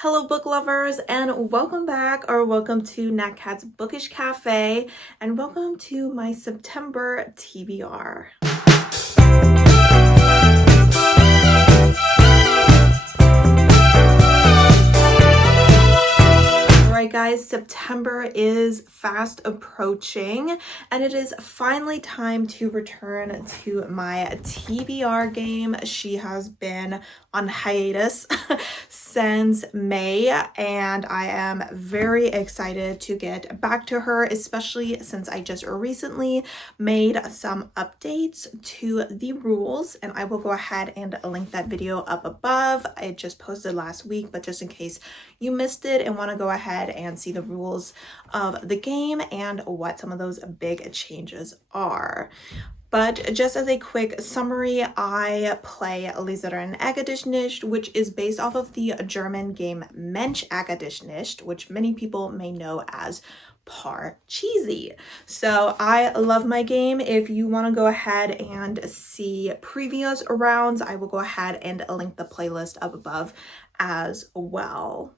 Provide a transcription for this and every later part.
Hello book lovers, and welcome back, or welcome to Nat Cat's Bookish Cafe, and welcome to my September TBR. Alright guys, September is fast approaching and it is finally time to return to my TBR game. She has been on hiatus since May and I am very excited to get back to her, especially since I just recently made some updates to the rules, and I will go ahead and link that video up above. I just posted last week, but just in case you missed it and want to go ahead and see the rules of the game and what some of those big changes are. But just as a quick summary, I play Leserin Agedicht, which is based off of the German game Mensch Agedicht, which many people may know as Parcheesi. So I love my game. If you want to go ahead and see previous rounds, I will go ahead and link the playlist up above as well.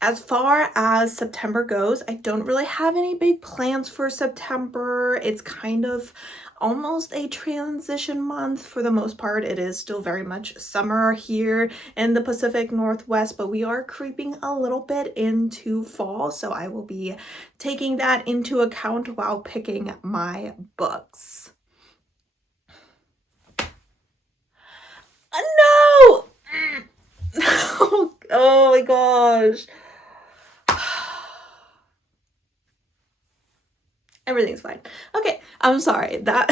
As far as September goes, I don't really have any big plans for September. It's kind of almost a transition month for the most part. It is still very much summer here in the Pacific Northwest, but we are creeping a little bit into fall, so I will be taking that into account while picking my books. No! Oh my gosh. Everything's fine. Okay, I'm sorry. That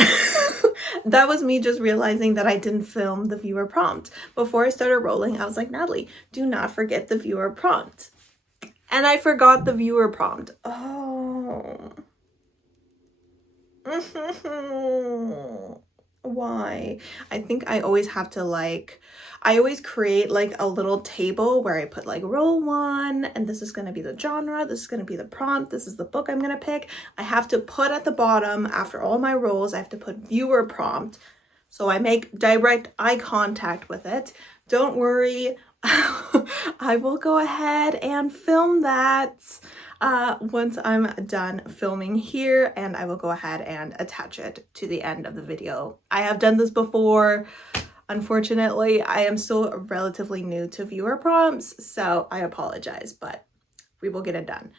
was me just realizing that I didn't film the viewer prompt. Before I started rolling, I was like, Natalie, do not forget the viewer prompt. And I forgot the viewer prompt. Oh. Why? I think I always have to I always create a little table where I put roll one, and this is going to be the genre, this is going to be the prompt, this is the book I'm going to pick. I have to put at the bottom, after all my rolls, I have to put viewer prompt, so I make direct eye contact with it. Don't worry, I will go ahead and film that once I'm done filming here, and I will go ahead and attach it to the end of the video. I have done this before. Unfortunately, I am still relatively new to viewer prompts, so I apologize, but we will get it done.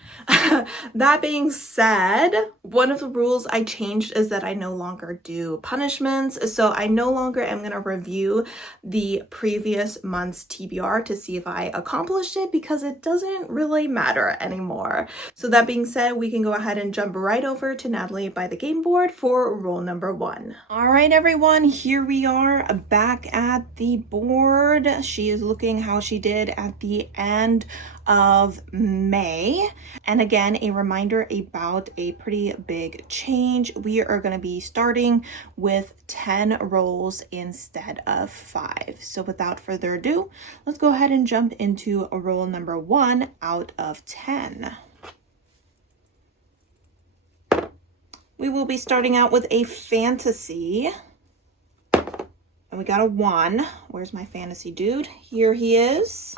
That being said, one of the rules I changed is that I no longer do punishments. So I no longer am going to review the previous month's TBR to see if I accomplished it, because it doesn't really matter anymore. So that being said, we can go ahead and jump right over to Natalie by the game board for rule number 1. All right, everyone, here we are back at the board. She is looking how she did at the end of May. And again, a reminder about a pretty big change. We are going to be starting with 10 rolls instead of 5. So without further ado, let's go ahead and jump into roll number 1 out of 10. We will be starting out with a fantasy. And we got a 1. Where's my fantasy dude? Here he is.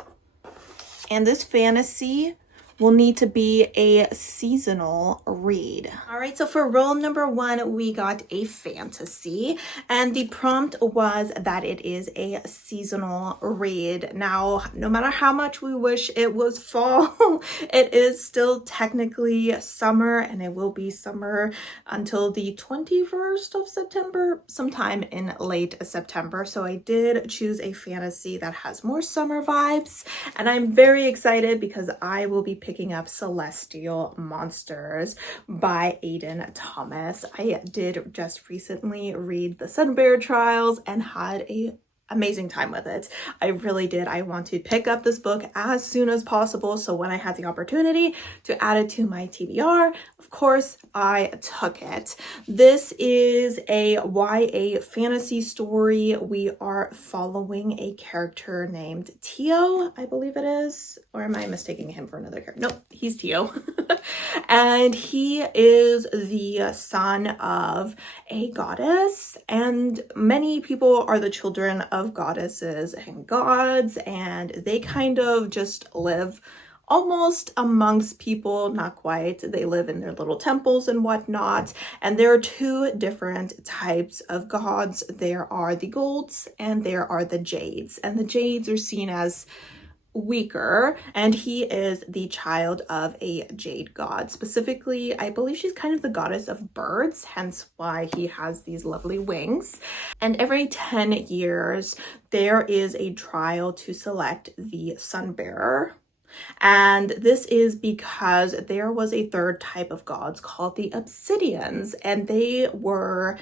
And this fantasy will need to be a seasonal read. All right, so for roll number 1, we got a fantasy, and the prompt was that it is a seasonal read. Now, no matter how much we wish it was fall, it is still technically summer, and it will be summer until the 21st of September, sometime in late September. So I did choose a fantasy that has more summer vibes, and I'm very excited because I will be picking up Celestial Monsters by Aiden Thomas. I did just recently read the Sunbear Trials and had a amazing time with it. I really did. I want to pick up this book as soon as possible. So when I had the opportunity to add it to my TBR, of course, I took it. This is a YA fantasy story. We are following a character named Tio, I believe it is. Or am I mistaking him for another character? Nope, he's Tio. And he is the son of a goddess, and many people are the children of goddesses and gods, and they kind of just live almost amongst people, not quite. They live in their little temples and whatnot. And there are two different types of gods. There are the golds and there are the jades. And the jades are seen as weaker, and he is the child of a jade god. Specifically, I believe she's kind of the goddess of birds, hence why he has these lovely wings. And every 10 years, there is a trial to select the sun bearer. And this is because there was a third type of gods called the obsidians, and they were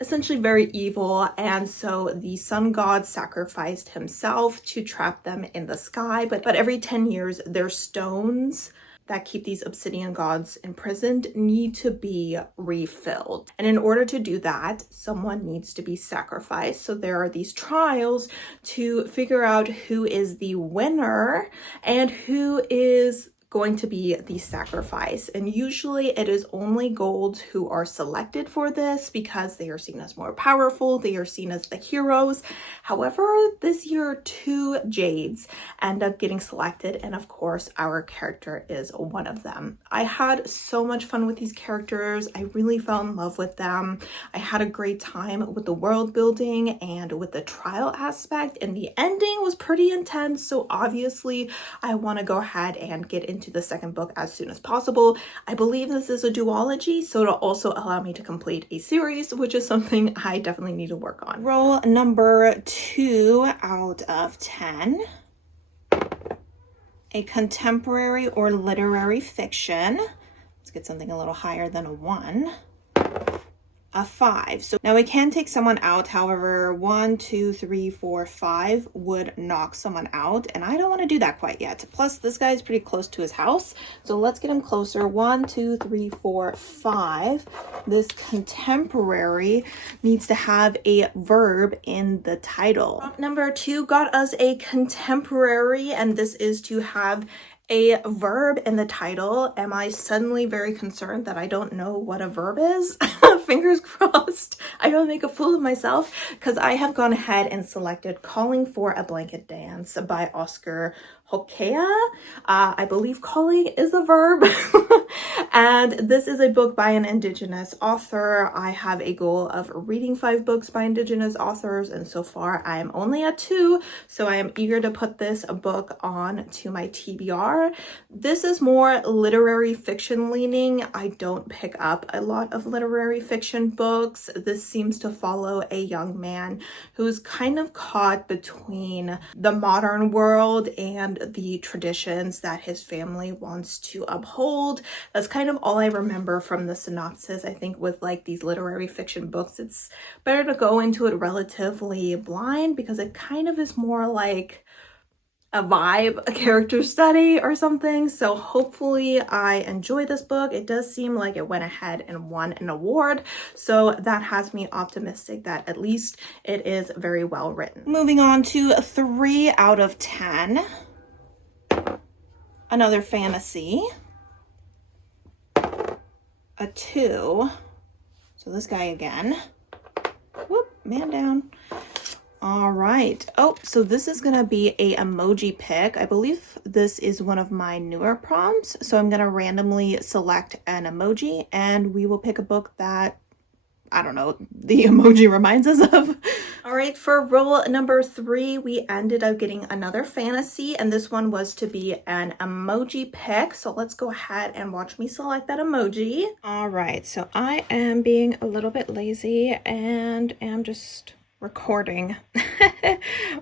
essentially very evil, and so the sun god sacrificed himself to trap them in the sky. But every 10 years, their stones that keep these obsidian gods imprisoned need to be refilled. And in order to do that, someone needs to be sacrificed. So there are these trials to figure out who is the winner and who is going to be the sacrifice. And usually it is only golds who are selected for this because they are seen as more powerful, they are seen as the heroes. However, this year 2 jades end up getting selected, and of course our character is one of them. I had so much fun with these characters. I really fell in love with them. I had a great time with the world building and with the trial aspect, and the ending was pretty intense, so obviously I want to go ahead and get into the second book as soon as possible. I believe this is a duology, so it'll also allow me to complete a series, which is something I definitely need to work on. Roll number 2 out of 10. A contemporary or literary fiction. Let's get something a little higher than a 1. A 5. So now we can take someone out. However, 1, 2, 3, 4, 5 would knock someone out, and I don't want to do that quite yet. Plus, this guy is pretty close to his house, so let's get him closer. 1, 2, 3, 4, 5. This contemporary needs to have a verb in the title. Prompt number 2 got us a contemporary, and this is to have a verb in the title. Am I suddenly very concerned that I don't know what a verb is? Fingers crossed I don't make a fool of myself, because I have gone ahead and selected Calling for a Blanket Dance by Oscar Hokea. I believe calling is a verb. And this is a book by an Indigenous author. I have a goal of reading 5 books by Indigenous authors, and so far I am only at 2, so I am eager to put this book on to my TBR. This is more literary fiction leaning. I don't pick up a lot of literary fiction books. This seems to follow a young man who's kind of caught between the modern world and the traditions that his family wants to uphold. That's kind of all I remember from the synopsis. I think with like these literary fiction books, it's better to go into it relatively blind, because it kind of is more like a vibe, a character study or something. So hopefully I enjoy this book. It does seem like it went ahead and won an award, so that has me optimistic that at least it is very well written. Moving on to 3 out of 10. Another fantasy. A 2. So this guy again. Whoop, man down. All right. Oh, so this is going to be a emoji pick. I believe this is one of my newer prompts. So I'm going to randomly select an emoji, and we will pick a book that, I don't know, the emoji reminds us of. All right, for roll number 3, we ended up getting another fantasy, and this one was to be an emoji pick. So let's go ahead and watch me select that emoji. All right, so I am being a little bit lazy and am just recording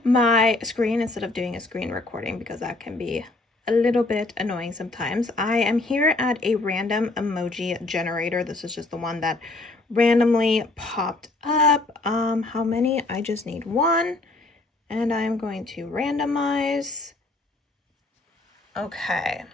my screen instead of doing a screen recording, because that can be a little bit annoying sometimes. I am here at a random emoji generator. This is just the one that randomly popped up. How many? I just need 1, and I'm going to randomize. Okay.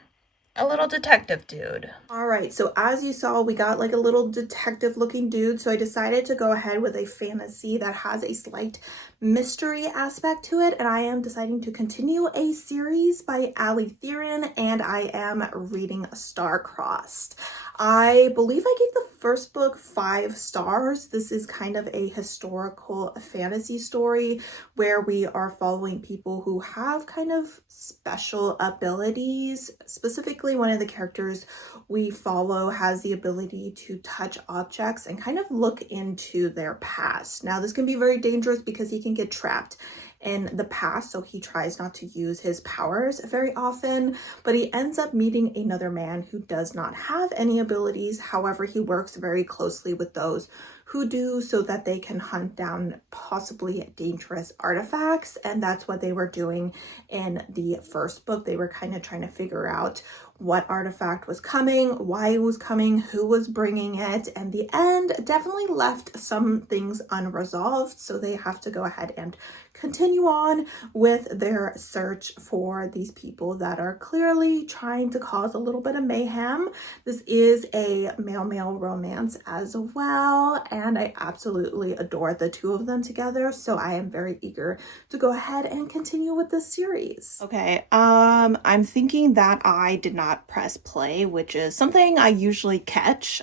a little detective dude. All right, so as you saw, we got like a little detective looking dude. So I decided to go ahead with a fantasy that has a slight mystery aspect to it. And I am deciding to continue a series by Ali Theron, and I am reading Star-Crossed. I believe I gave the first book 5 stars. This is kind of a historical fantasy story where we are following people who have kind of special abilities. Specifically, one of the characters we follow has the ability to touch objects and kind of look into their past. Now, this can be very dangerous because he can get trapped in the past, so he tries not to use his powers very often, but he ends up meeting another man who does not have any abilities. However, he works very closely with those who do so that they can hunt down possibly dangerous artifacts, and that's what they were doing in the first book. They were kind of trying to figure out what artifact was coming, why it was coming, who was bringing it, and the end definitely left some things unresolved, so they have to go ahead and continue on with their search for these people that are clearly trying to cause a little bit of mayhem. This is a male-male romance as well, and I absolutely adore the two of them together, so I am very eager to go ahead and continue with this series. Okay, I'm thinking that I did not press play, which is something I usually catch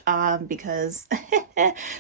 because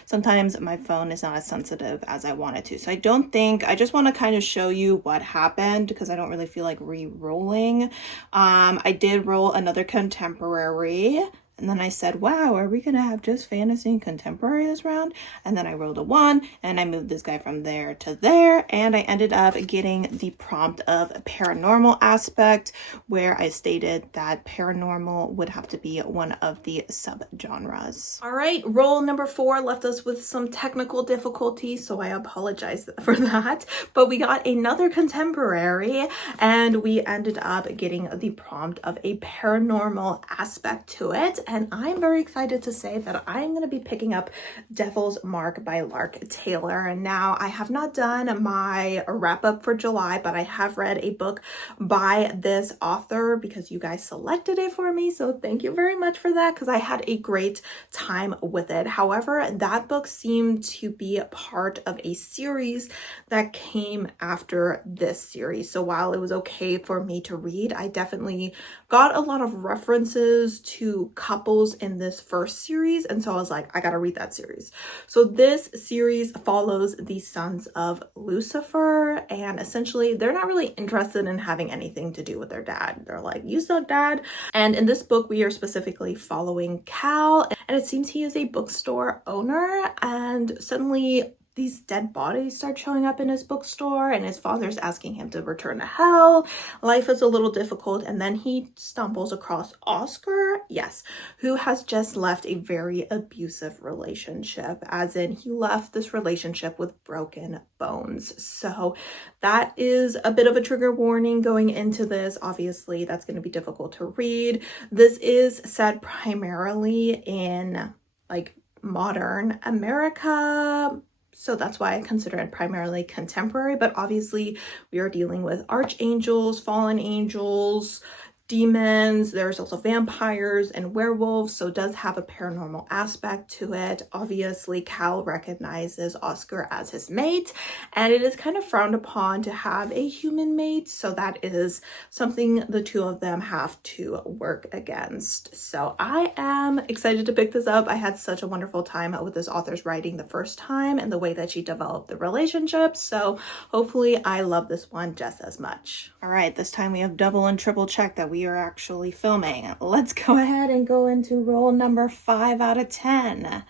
sometimes my phone is not as sensitive as I want it to. So I just want to kind of show you what happened because I don't really feel like re-rolling. I did roll another contemporary. And then I said, wow, are we going to have just fantasy and contemporary this round? And then I rolled a 1 and I moved this guy from there to there. And I ended up getting the prompt of paranormal aspect, where I stated that paranormal would have to be one of the subgenres. All right, roll number 4 left us with some technical difficulties, so I apologize for that. But we got another contemporary and we ended up getting the prompt of a paranormal aspect to it. And I'm very excited to say that I'm going to be picking up Devil's Mark by Lark Taylor. And now I have not done my wrap up for July, but I have read a book by this author because you guys selected it for me. So thank you very much for that, because I had a great time with it. However, that book seemed to be a part of a series that came after this series. So while it was okay for me to read, I definitely got a lot of references to couples in this first series, and so I was like, I gotta read that series. So this series follows the sons of Lucifer, and essentially they're not really interested in having anything to do with their dad. They're like, you suck, dad. And in this book we are specifically following Cal, and it seems he is a bookstore owner, and suddenly these dead bodies start showing up in his bookstore, and his father's asking him to return to hell. Life is a little difficult, and then he stumbles across Oscar, yes, who has just left a very abusive relationship, as in he left this relationship with broken bones. So that is a bit of a trigger warning going into this. Obviously, that's going to be difficult to read. This is set primarily in like modern America, so that's why I consider it primarily contemporary, but obviously we are dealing with archangels, fallen angels, demons. There's also vampires and werewolves, so it does have a paranormal aspect to it. Obviously, Cal recognizes Oscar as his mate, and it is kind of frowned upon to have a human mate, so that is something the two of them have to work against. So I am excited to pick this up. I had such a wonderful time with this author's writing the first time and the way that she developed the relationship, so hopefully I love this one just as much. All right, this time we have double and triple check that we are actually filming. Let's go ahead and go into roll number 5 out of 10.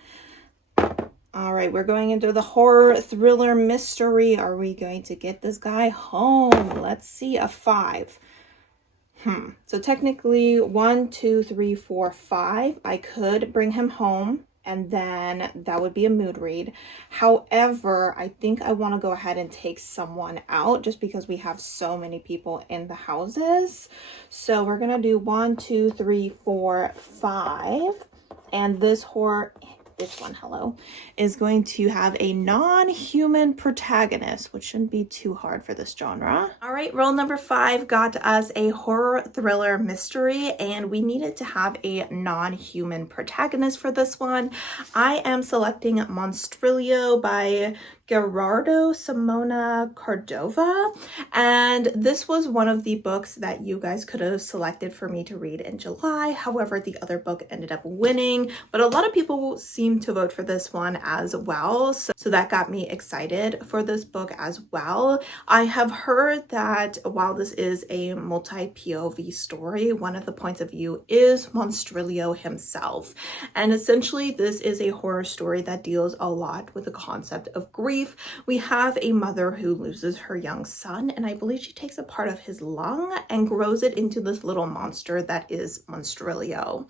All right, we're going into the horror thriller mystery. Are we going to get this guy home? Let's see, a 5. So technically 1, 2, 3, 4, 5. I could bring him home, and then that would be a mood read. However, I think I want to go ahead and take someone out just because we have so many people in the houses. So we're gonna do 1, 2, 3, 4, 5, and this horror this one, hello, is going to have a non-human protagonist, which shouldn't be too hard for this genre. All right, roll number 5 got us a horror thriller mystery, and we needed to have a non-human protagonist for this one. I am selecting Monstrilio by Gerardo Simona Cordova, and this was one of the books that you guys could have selected for me to read in July. However, the other book ended up winning, but a lot of people seem to vote for this one as well, so that got me excited for this book as well. I have heard that while this is a multi-POV story, one of the points of view is Monstrilio himself, and essentially this is a horror story that deals a lot with the concept of grief. We have a mother who loses her young son, and I believe she takes a part of his lung and grows it into this little monster that is Monstrilio.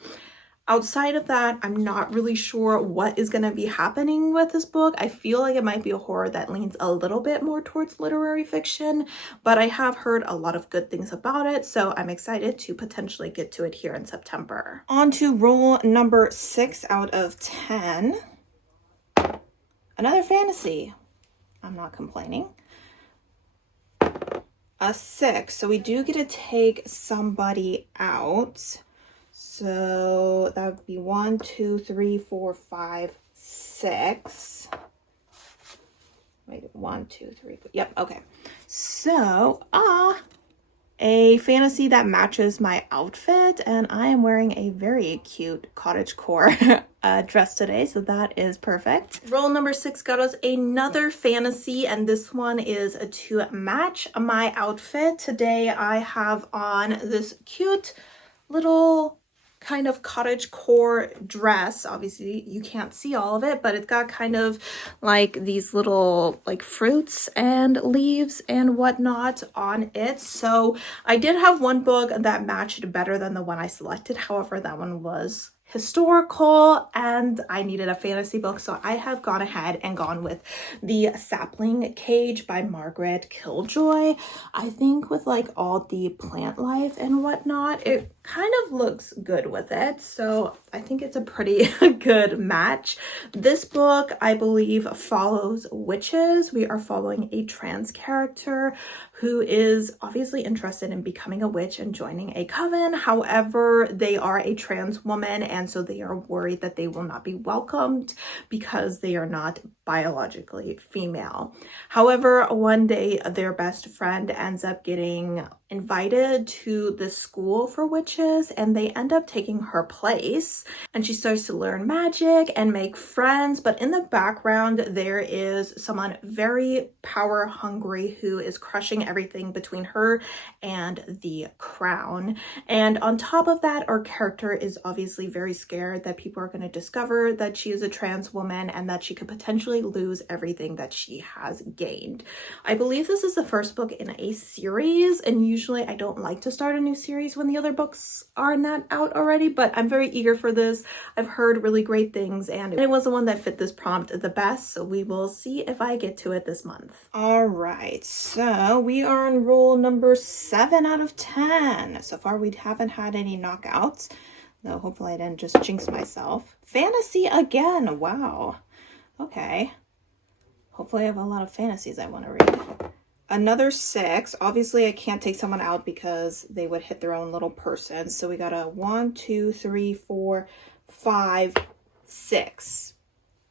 Outside of that, I'm not really sure what is going to be happening with this book. I feel like it might be a horror that leans a little bit more towards literary fiction, but I have heard a lot of good things about it, so I'm excited to potentially get to it here in September. On to roll number 6 out of 10. Another fantasy. I'm not complaining. A 6. So we do get to take somebody out. So that would be 1, 2, 3, 4, 5, 6. Wait, 1, 2, 3, 4. Yep, okay. So, a fantasy that matches my outfit, and I am wearing a very cute cottagecore dress today, so that is perfect. Roll number 6 got us another fantasy, and this one is to match my outfit. Today I have on this cute little kind of cottagecore dress. Obviously you can't see all of it, but it's got kind of like these little like fruits and leaves and whatnot on it. So I did have one book that matched better than the one I selected. However, that one was historical and I needed a fantasy book, so I have gone ahead and gone with The Sapling Cage by Margaret Killjoy. I think with like all the plant life and whatnot, it kind of looks good with it, so I think it's a pretty good match. This book, I believe, follows witches. We are following a trans character who is obviously interested in becoming a witch and joining a coven. However, they are a trans woman, and so they are worried that they will not be welcomed because they are not biologically female. However, one day their best friend ends up getting invited to this school for witches, and they end up taking her place, and she starts to learn magic and make friends. But in the background there is someone very power hungry who is crushing everything between her and the crown. And on top of that, our character is obviously very scared that people are going to discover that she is a trans woman and that she could potentially lose everything that she has gained. I believe this is the first book in a series, and usually I don't like to start a new series when the other books are not out already, but I'm very eager for this. I've heard really great things, and it was the one that fit this prompt the best, so we will see if I get to it this month. All right, so we are on roll number 7 out of 10. So far we haven't had any knockouts, though hopefully I didn't just jinx myself. Fantasy again, wow. Okay, hopefully I have a lot of fantasies I want to read. Another 6. Obviously I can't take someone out because they would hit their own little person. So we got a 1, 2, 3, 4, 5, 6.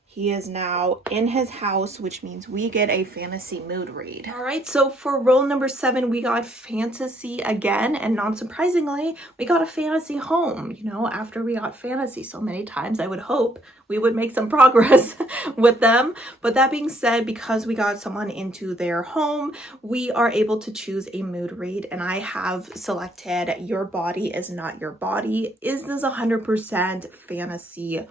He is now in his house, which means we get a fantasy mood read. All right, so for roll number 7, we got fantasy again, and not surprisingly, we got a fantasy home. You know, after we got fantasy so many times, I would hope we would make some progress with them. But that being said, because we got someone into their home, we are able to choose a mood read, and I have selected Your Body Is Not Your Body. Is this 100% fantasy?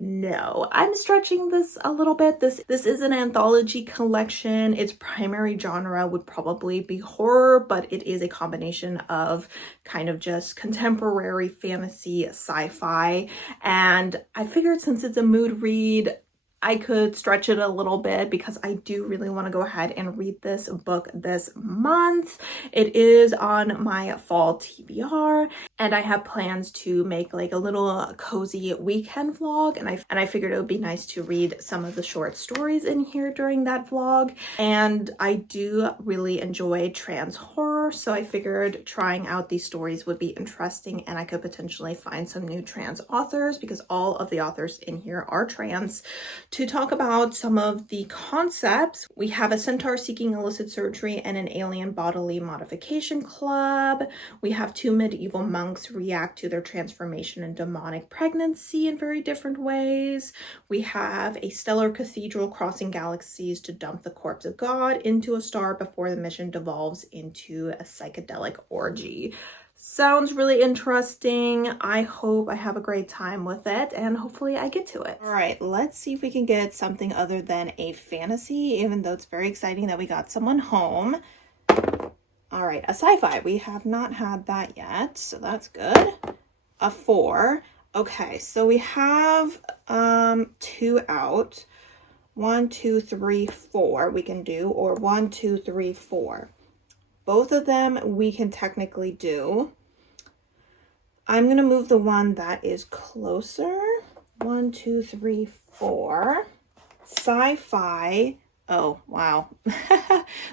No, I'm stretching this a little bit. This is an anthology collection. Its primary genre would probably be horror, but it is a combination of kind of just contemporary fantasy, sci-fi. And I figured since it's a mood read, I could stretch it a little bit because I do really want to go ahead and read this book this month. It is on my fall TBR, and I have plans to make like a little cozy weekend vlog, and I figured it would be nice to read some of the short stories in here during that vlog. And I do really enjoy trans horror, so I figured trying out these stories would be interesting, and I could potentially find some new trans authors, because all of the authors in here are trans, to talk about some of the concepts. We have a centaur seeking illicit surgery and an alien bodily modification club. We have two medieval monks react to their transformation and demonic pregnancy in very different ways. We have a stellar cathedral crossing galaxies to dump the corpse of God into a star before the mission devolves into a psychedelic orgy. Sounds really interesting. I hope I have a great time with it, and hopefully I get to it. All right, let's see if we can get something other than a fantasy, even though it's very exciting that we got someone home. All right, a sci-fi. We have not had that yet, so that's good. A 4. Okay, so we have 2 out. 1, 2, 3, 4 we can do, or 1, 2, 3, 4. Both of them we can technically do. I'm gonna move the one that is closer. 1, 2, 3, 4. Sci-fi. Oh, wow.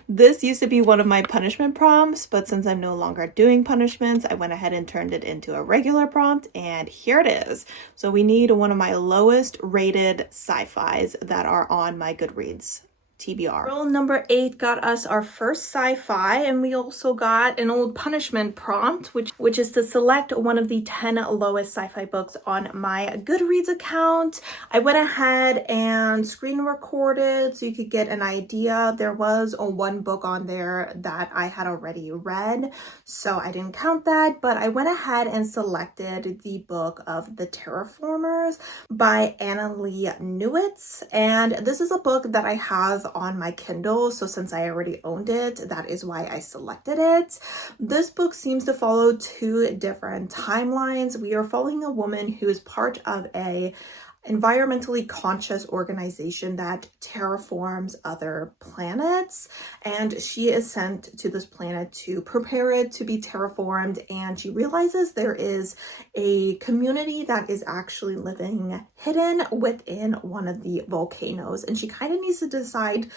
This used to be one of my punishment prompts, but since I'm no longer doing punishments, I went ahead and turned it into a regular prompt, and here it is. So we need one of my lowest rated sci-fis that are on my Goodreads TBR. Roll number 8 got us our first sci-fi, and we also got an old punishment prompt, which is to select one of the 10 lowest sci-fi books on my Goodreads account. I went ahead and screen recorded so you could get an idea. There was one book on there that I had already read, so I didn't count that, but I went ahead and selected the book of The Terraformers by Anna Lee Newitz, and this is a book that I have on my Kindle, so since I already owned it, that is why I selected it. This book seems to follow 2 different timelines. We are following a woman who is part of a environmentally conscious organization that terraforms other planets, and she is sent to this planet to prepare it to be terraformed, and she realizes there is a community that is actually living hidden within one of the volcanoes, and she kind of needs to decide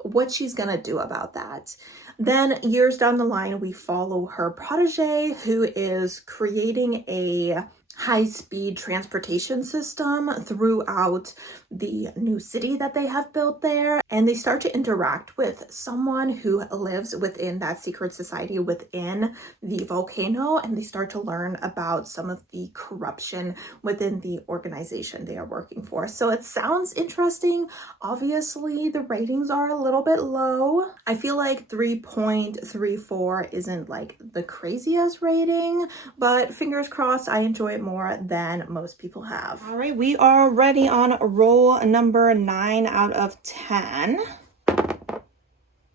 what she's gonna do about that. Then years down the line, we follow her protege, who is creating a high-speed transportation system throughout the new city that they have built there, and they start to interact with someone who lives within that secret society within the volcano, and they start to learn about some of the corruption within the organization they are working for. So it sounds interesting. Obviously the ratings are a little bit low. I feel like 3.34 isn't like the craziest rating, but fingers crossed I enjoy it more than most people have. All right, we are ready on roll number 9 out of 10.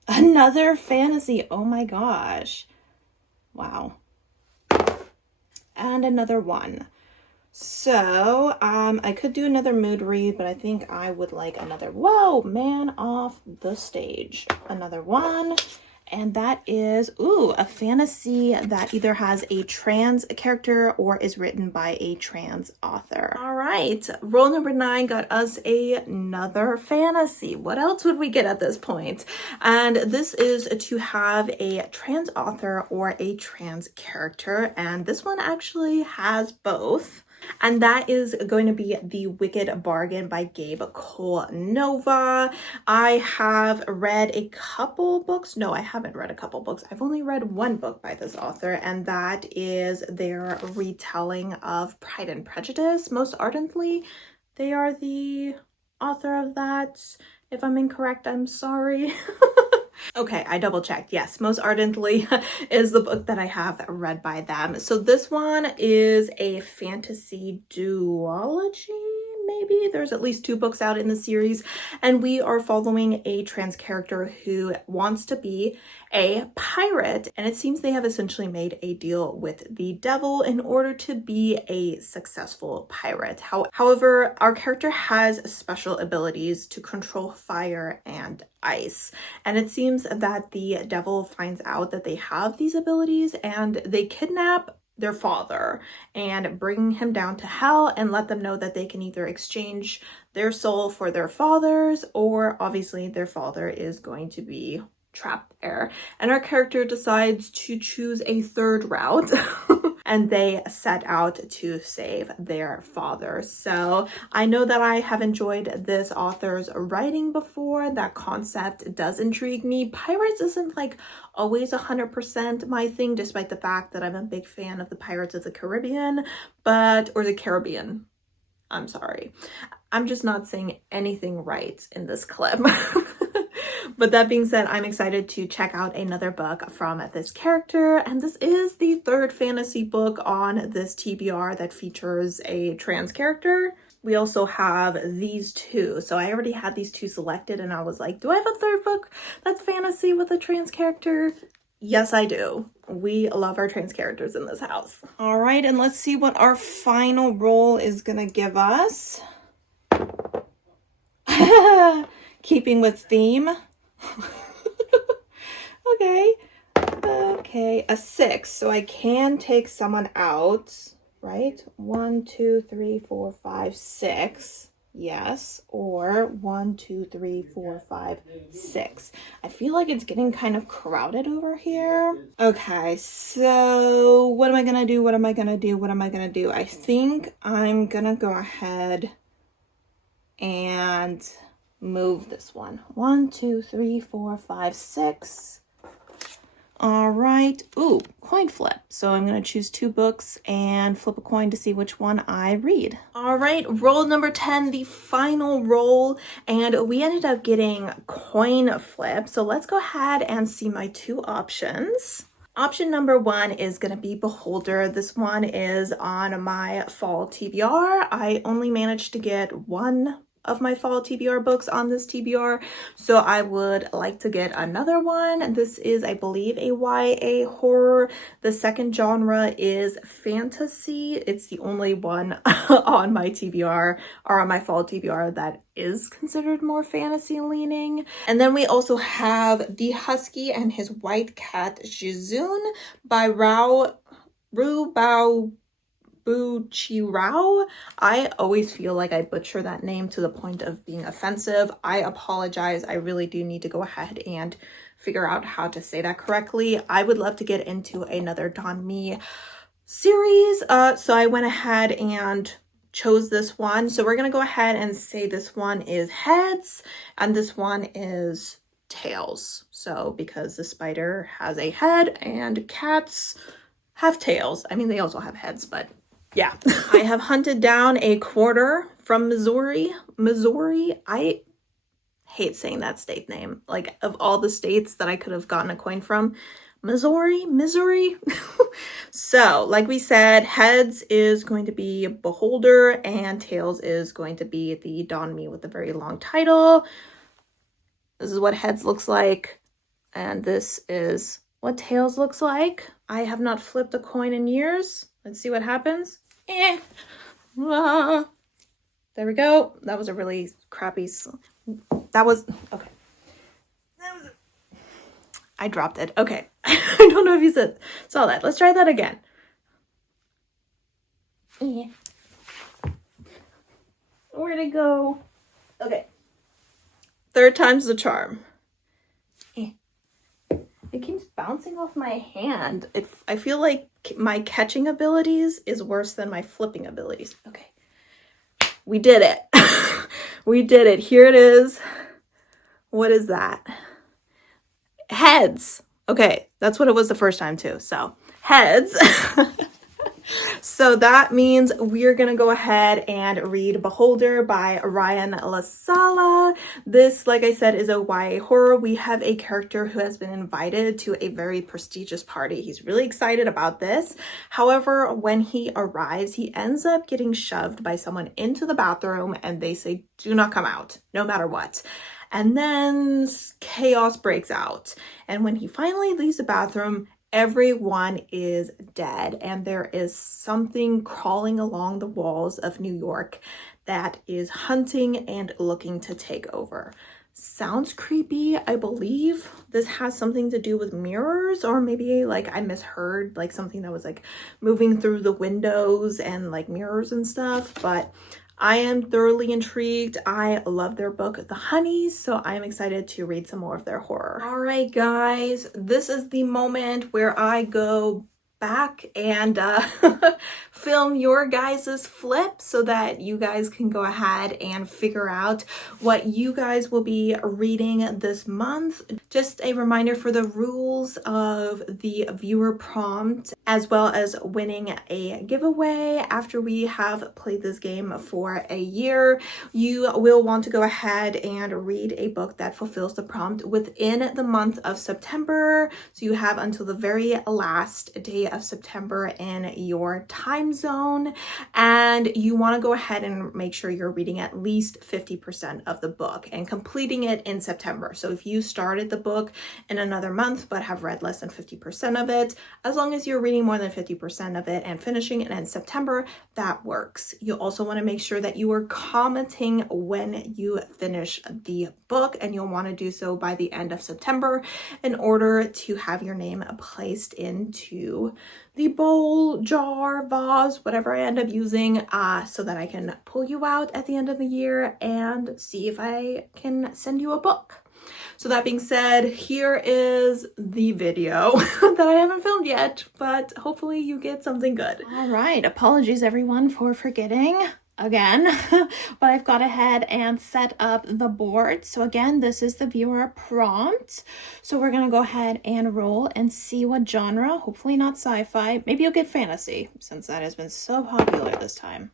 Another fantasy. Oh my gosh. Wow. And another 1. So I could do another mood read, but I think I would like another, whoa, man off the stage. Another 1. And that is, a fantasy that either has a trans character or is written by a trans author. All right, roll number 9 got us another fantasy. What else would we get at this point? And this is to have a trans author or a trans character, and this one actually has both. And that is going to be The Wicked Bargain by Gabe Cole-Nova. I have read a couple books. No, I haven't read a couple books. I've only read 1 book by this author, and that is their retelling of Pride and Prejudice. Most ardently, they are the author of that. If I'm incorrect, I'm sorry. Okay, I double checked. Yes, Most Ardently is the book that I have read by them. So this one is a fantasy duology, maybe? There's at least 2 books out in the series, and we are following a trans character who wants to be a pirate, and it seems they have essentially made a deal with the devil in order to be a successful pirate. However, our character has special abilities to control fire and ice, and it seems that the devil finds out that they have these abilities, and they kidnap their father and bring him down to hell and let them know that they can either exchange their soul for their father's, or obviously their father is going to be trapped there. And our character decides to choose a third route and they set out to save their father. So I know that I have enjoyed this author's writing before. That concept does intrigue me. Pirates isn't like always 100% my thing, despite the fact that I'm a big fan of the Pirates of the Caribbean, or the Caribbean. I'm sorry. I'm just not saying anything right in this clip. But that being said, I'm excited to check out another book from this character. And this is the third fantasy book on this TBR that features a trans character. We also have these two. So I already had these two selected and I was like, do I have a third book that's fantasy with a trans character? Yes, I do. We love our trans characters in this house. All right, and let's see what our final roll is gonna give us. Keeping with theme. Okay, a 6. So I can take someone out, right? 1, 2, 3, 4, 5, 6. Yes, or 1, 2, 3, 4, 5, 6. I feel like it's getting kind of crowded over here. Okay, so what am I gonna do? What am I gonna do? What am I gonna do? I think I'm gonna go ahead and move this one. 1, 2, 3, 4, 5, 6. All right. Ooh, coin flip. So I'm going to choose 2 books and flip a coin to see which one I read. All right, roll number 10, the final roll. And we ended up getting coin flip. So let's go ahead and see my 2 options. Option number 1 is going to be Beholder. This one is on my fall TBR. I only managed to get 1 of my fall TBR books on this TBR, so I would like to get another one. This is, I believe, a YA horror. The second genre is fantasy. It's the only one on my TBR, or on my fall TBR, that is considered more fantasy leaning. And then we also have The Husky and His White Cat Jizun by Ru Bao Buchirao. I always feel like I butcher that name to the point of being offensive. I apologize. I really do need to go ahead and figure out how to say that correctly. I would love to get into another Donmi series. So I went ahead and chose this one. So we're going to go ahead and say this one is heads and this one is tails. So because the spider has a head and cats have tails. I mean, they also have heads, but yeah. I have hunted down a quarter from Missouri. I hate saying that state name. Like, of all the states that I could have gotten a coin from, Missouri. So, like we said, heads is going to be Beholder and tails is going to be the Donmi with the very long title. This is what heads looks like. And this is what tails looks like. I have not flipped a coin in years. Let's see what happens. There we go. That was a really crappy. Okay. I dropped it. Okay. I don't know if you saw that. Let's try that again. Where'd it go? Okay. Third time's the charm. It keeps bouncing off my hand. I feel like my catching abilities is worse than my flipping abilities. Okay. We did it. We did it. Here it is. What is that? Heads. Okay. That's what it was the first time too. So heads. So that means we're going to go ahead and read Beholder by Ryan LaSala. This, like I said, is a YA horror. We have a character who has been invited to a very prestigious party. He's really excited about this. However, when he arrives, he ends up getting shoved by someone into the bathroom and they say, do not come out, no matter what. And then chaos breaks out. And when he finally leaves the bathroom, everyone is dead and there is something crawling along the walls of New York that is hunting and looking to take over. sounds creepy. I believe this has something to do with mirrors, or maybe like I misheard like something that was like moving through the windows and like mirrors and stuff, but I am thoroughly intrigued. I love their book, The Honeys, so I'm excited to read some more of their horror. All right, guys, this is the moment where I go back and film your guys's flip so that you guys can go ahead and figure out what you guys will be reading this month. Just a reminder for the rules of the viewer prompt, as well as winning a giveaway after we have played this game for a year. You will want to go ahead and read a book that fulfills the prompt within the month of September. So you have until the very last day of September in your time zone, and you want to go ahead and make sure you're reading at least 50% of the book and completing it in September. So if you started the book in another month but have read less than 50% of it, as long as you're reading more than 50% of it and finishing it in September, that works. You also want to make sure that you are commenting when you finish the book, and you'll want to do so by the end of September in order to have your name placed into the bowl, jar, vase, whatever I end up using, so that I can pull you out at the end of the year and see if I can send you a book. So that being said, here is the video that I haven't filmed yet, but hopefully you get something good. All right, apologies everyone for forgetting again, but I've got ahead and set up the board. So again, this is the viewer prompt. So we're gonna go ahead and roll and see what genre. Hopefully not sci-fi. Maybe you'll get fantasy, since that has been so popular this time.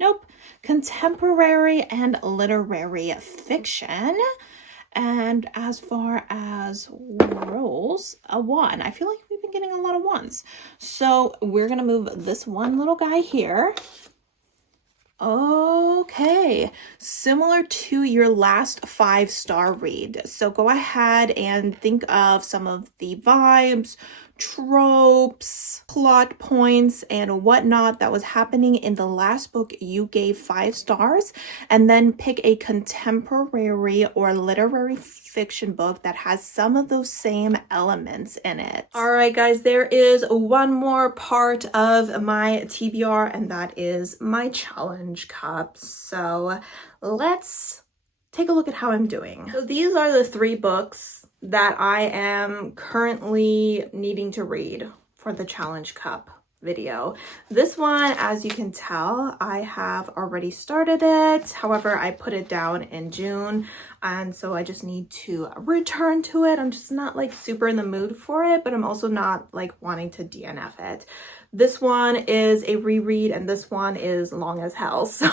Nope. Contemporary and literary fiction. And as far as rolls, a 1. I feel like we've been getting a lot of 1s. So we're gonna move this one little guy here. Okay, similar to your last 5-star read. So go ahead and think of some of the vibes, tropes, plot points, and whatnot that was happening in the last book you gave 5 stars, and then pick a contemporary or literary fiction book that has some of those same elements in it. All right, guys, there is one more part of my TBR, and that is my challenge cup. So let's take a look at how I'm doing. So these are the 3 books that I am currently needing to read for the challenge cup video. This one, as you can tell, I have already started it. However, I put it down in June, and so I just need to return to it. I'm just not like super in the mood for it, but I'm also not like wanting to DNF it. This one is a reread, and this one is long as hell. So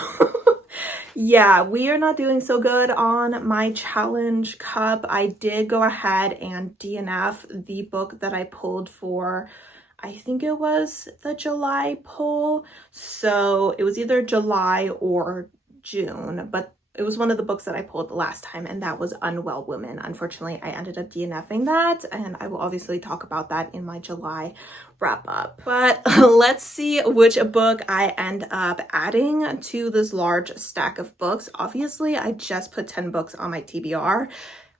yeah, we are not doing so good on my challenge cup. I did go ahead and DNF the book that I pulled for, I think it was the July poll. So it was either July or June, but it was one of the books that I pulled the last time, and that was Unwell Women. Unfortunately, I ended up DNFing that, and I will obviously talk about that in my July wrap up. But let's see which book I end up adding to this large stack of books. Obviously, I just put 10 books on my TBR,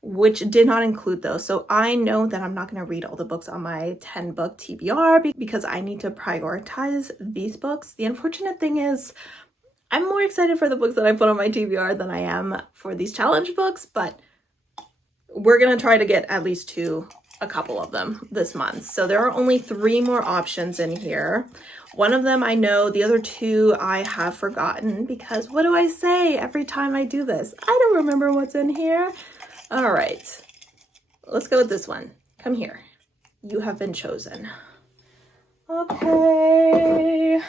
which did not include those. So I know that I'm not going to read all the books on my 10 book TBR because I need to prioritize these books. The unfortunate thing is, I'm more excited for the books that I put on my TBR than I am for these challenge books, but we're going to try to get at least to a couple of them this month. So there are only 3 more options in here. One of them I know, the other 2 I have forgotten, because what do I say every time I do this? I don't remember what's in here. All right, let's go with this one. Come here. You have been chosen. Okay.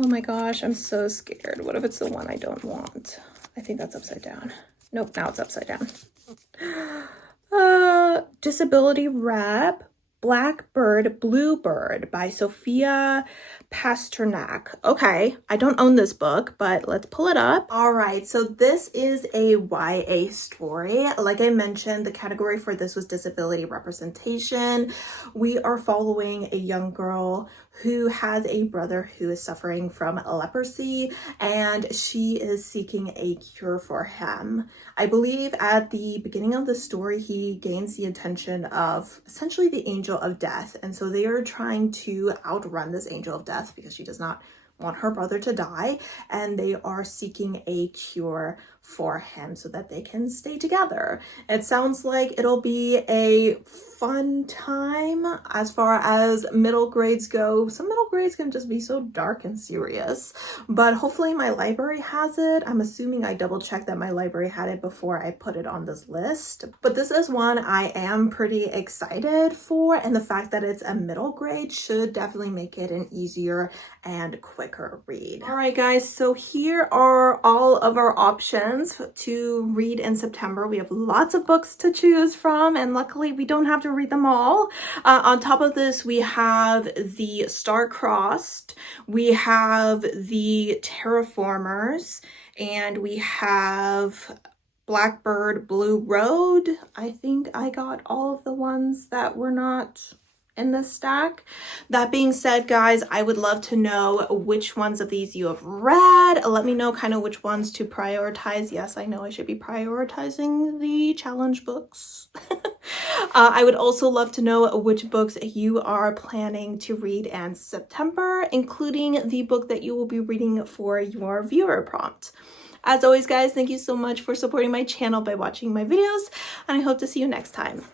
Oh my gosh, I'm so scared. What if it's the one I don't want? I think that's upside down. Nope, now it's upside down. Disability Rep, Blackbird Bluebird by Sophia Pasternak. Okay, I don't own this book, but let's pull it up. All right, so this is a YA story. Like I mentioned, the category for this was disability representation. We are following a young girl who has a brother who is suffering from leprosy, and she is seeking a cure for him. I believe at the beginning of the story, he gains the attention of essentially the angel of death. And so they are trying to outrun this angel of death because she does not want her brother to die, and they are seeking a cure for him so that they can stay together. It sounds like it'll be a fun time as far as middle grades go. Some middle grades can just be so dark and serious, but hopefully my library has it. I'm assuming I double checked that my library had it before I put it on this list, but this is one I am pretty excited for, and the fact that it's a middle grade should definitely make it an easier and quicker read. All right, guys, so here are all of our options to read in September. We have lots of books to choose from, and luckily we don't have to read them all. On top of this, we have the Star-Crossed, we have the Terraformers, and we have Blackbird Blue Road. I think I got all of the ones that were not in this stack. That being said, guys, I would love to know which ones of these you have read. Let me know kind of which ones to prioritize. Yes, I know I should be prioritizing the challenge books. I would also love to know which books you are planning to read in September, including the book that you will be reading for your viewer prompt. As always, guys, thank you so much for supporting my channel by watching my videos, and I hope to see you next time.